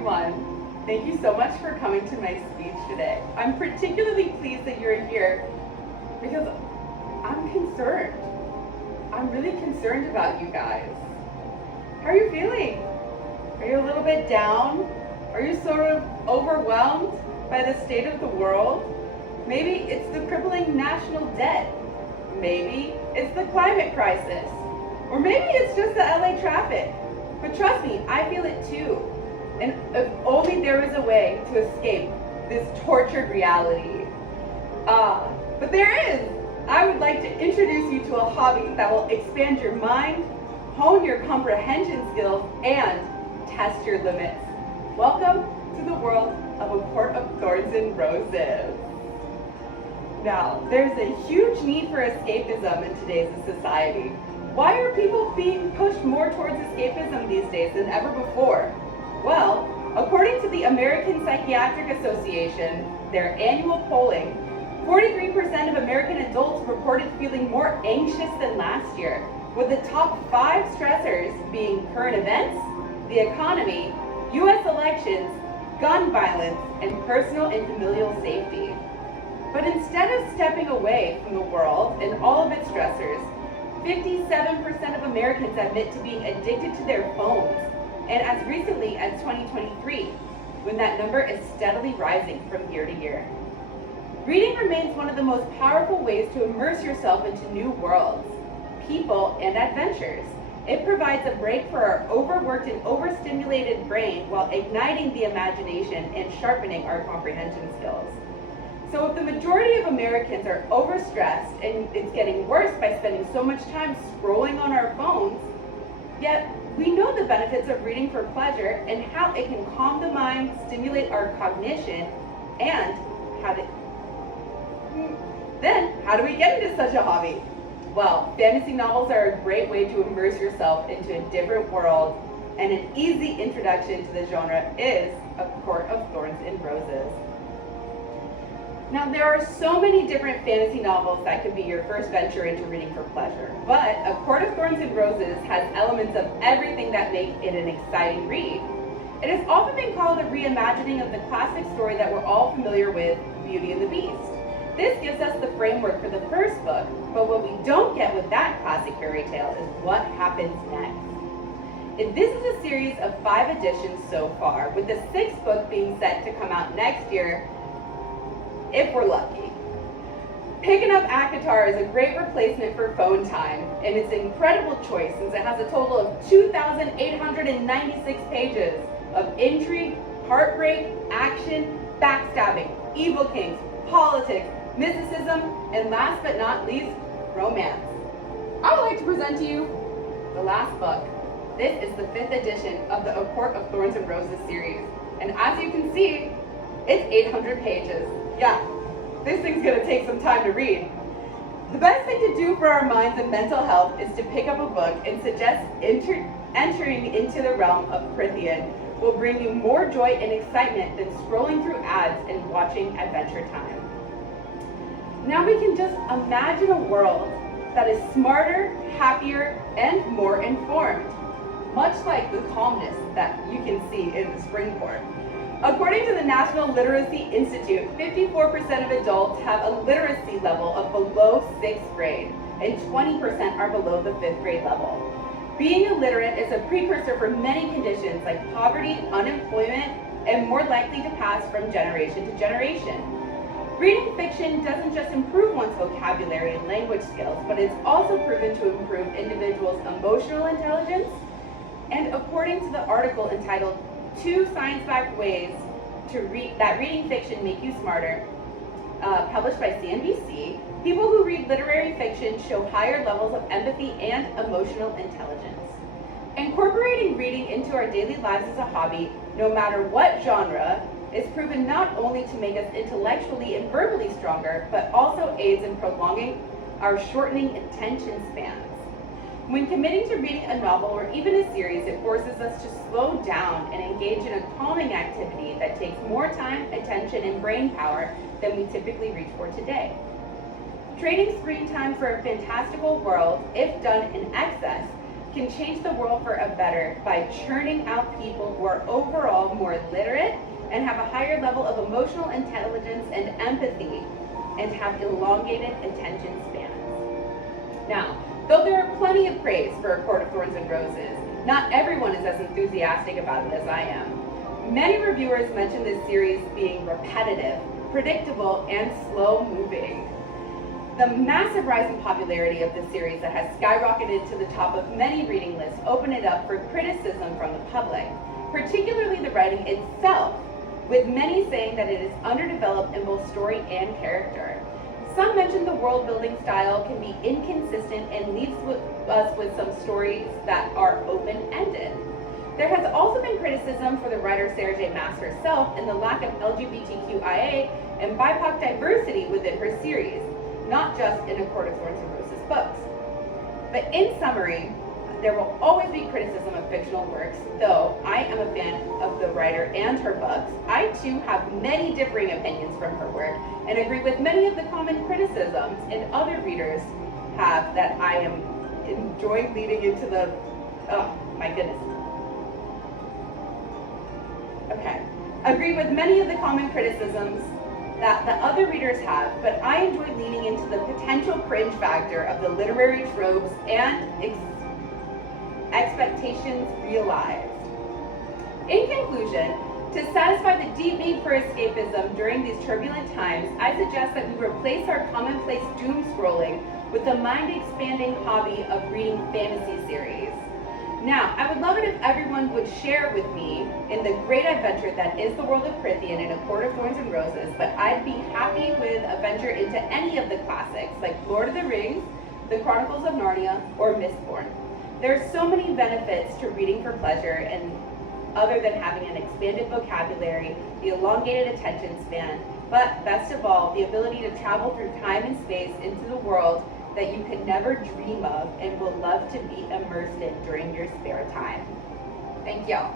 everyone. Thank you so much for coming to my speech today. I'm particularly pleased that you're here because I'm concerned. I'm really concerned about you guys. How are you feeling? Are you a little bit down? Are you sort of overwhelmed by the state of the world? Maybe it's the crippling national debt. Maybe it's the climate crisis. Or maybe it's just the LA traffic. But trust me, I feel it too. And if only there was a way to escape this tortured reality. But there is. I would like to introduce you to a hobby that will expand your mind, hone your comprehension skills, and test your limits. Welcome to the world of A Court of Thorns and Roses. Now, there's a huge need for escapism in today's society. Why are people being pushed more towards escapism these days than ever before? Well, according to the American Psychiatric Association, their annual polling, 43% of American adults reported feeling more anxious than last year, with the top 5 stressors being current events, the economy, U.S. elections, gun violence, and personal and familial safety. But instead of stepping away from the world and all of its stressors, 57% of Americans admit to being addicted to their phones, and as recently as 2023, when that number is steadily rising from year to year. Reading remains one of the most powerful ways to immerse yourself into new worlds, people, and adventures. It provides a break for our overworked and overstimulated brain while igniting the imagination and sharpening our comprehension skills. So if the majority of Americans are overstressed and it's getting worse by spending so much time scrolling on our phones, yet we know the benefits of reading for pleasure and how it can calm the mind, stimulate our cognition, and how do we get into such a hobby? Well, fantasy novels are a great way to immerse yourself into a different world, and an easy introduction to the genre is A Court of Thorns and Roses. Now, there are so many different fantasy novels that could be your first venture into reading for pleasure, but A Court of Thorns and Roses has elements of everything that make it an exciting read. It has often been called a reimagining of the classic story that we're all familiar with, Beauty and the Beast. This gives us the framework for the first book, but what we don't get with that classic fairy tale is what happens next. This is a series of 5 editions so far, with the 6th book being set to come out next year, if we're lucky. Picking up ACOTAR is a great replacement for phone time, and it's an incredible choice since it has a total of 2,896 pages of intrigue, heartbreak, action, backstabbing, evil kings, politics, mysticism, and last but not least, romance. I would like to present to you the last book. This is the 5th edition of the A Court of Thorns and Roses series, and as you can see, it's 800 pages. Yeah, this thing's gonna take some time to read. The best thing to do for our minds and mental health is to pick up a book and suggest entering into the realm of Prythian will bring you more joy and excitement than scrolling through ads and watching Adventure Time. Now we can just imagine a world that is smarter, happier, and more informed, much like the calmness that you can see in the Springport. According to the National Literacy Institute, 54% of adults have a literacy level of below 6th grade, and 20% are below the 5th grade level. Being illiterate is a precursor for many conditions like poverty, unemployment, and more likely to pass from generation to generation. Reading fiction doesn't just improve one's vocabulary and language skills, but it's also proven to improve individuals' emotional intelligence. And according to the article entitled 2 Science-Backed Ways to Read That Reading Fiction Make You Smarter, published by CNBC, people who read literary fiction show higher levels of empathy and emotional intelligence. Incorporating reading into our daily lives as a hobby, no matter what genre, is proven not only to make us intellectually and verbally stronger, but also aids in prolonging our shortening attention spans. When committing to reading a novel or even a series, it forces us to slow down and engage in a calming activity that takes more time, attention, and brain power than we typically reach for today. Trading screen time for a fantastical world, if done in excess, can change the world for a better by churning out people who are overall more literate and have a higher level of emotional intelligence and empathy and have elongated attention spans. Now, though there are plenty of praise for A Court of Thorns and Roses, not everyone is as enthusiastic about it as I am. Many reviewers mention this series being repetitive, predictable, and slow-moving. The massive rise in popularity of the series that has skyrocketed to the top of many reading lists open it up for criticism from the public, particularly the writing itself, with many saying that it is underdeveloped in both story and character. Some mention the world-building style can be inconsistent and leaves us with some stories that are open-ended. There has also been criticism for the writer Sarah J. Maas herself in the lack of LGBTQIA and BIPOC diversity within her series, not just in A Court of Thorns and Roses books. But in summary, there will always be criticism of fictional works, though I am a fan of the writer and her books. I too have many differing opinions from her work and agree with many of the common criticisms and other readers have that I am enjoying leading into the, oh my goodness. Okay, agree with many of the common criticisms that the other readers have, but I enjoy leaning into the potential cringe factor of the literary tropes and expectations realized. In conclusion, to satisfy the deep need for escapism during these turbulent times, I suggest that we replace our commonplace doom scrolling with the mind-expanding hobby of reading fantasy series. Now, I would love it if everyone would share with me in the great adventure that is the world of Prythian in A Court of Thorns and Roses, but I'd be happy with a venture into any of the classics like Lord of the Rings, The Chronicles of Narnia, or Mistborn. There are so many benefits to reading for pleasure, and other than having an expanded vocabulary, the elongated attention span, but best of all, the ability to travel through time and space into the world that you could never dream of and will love to be immersed in during your spare time. Thank y'all.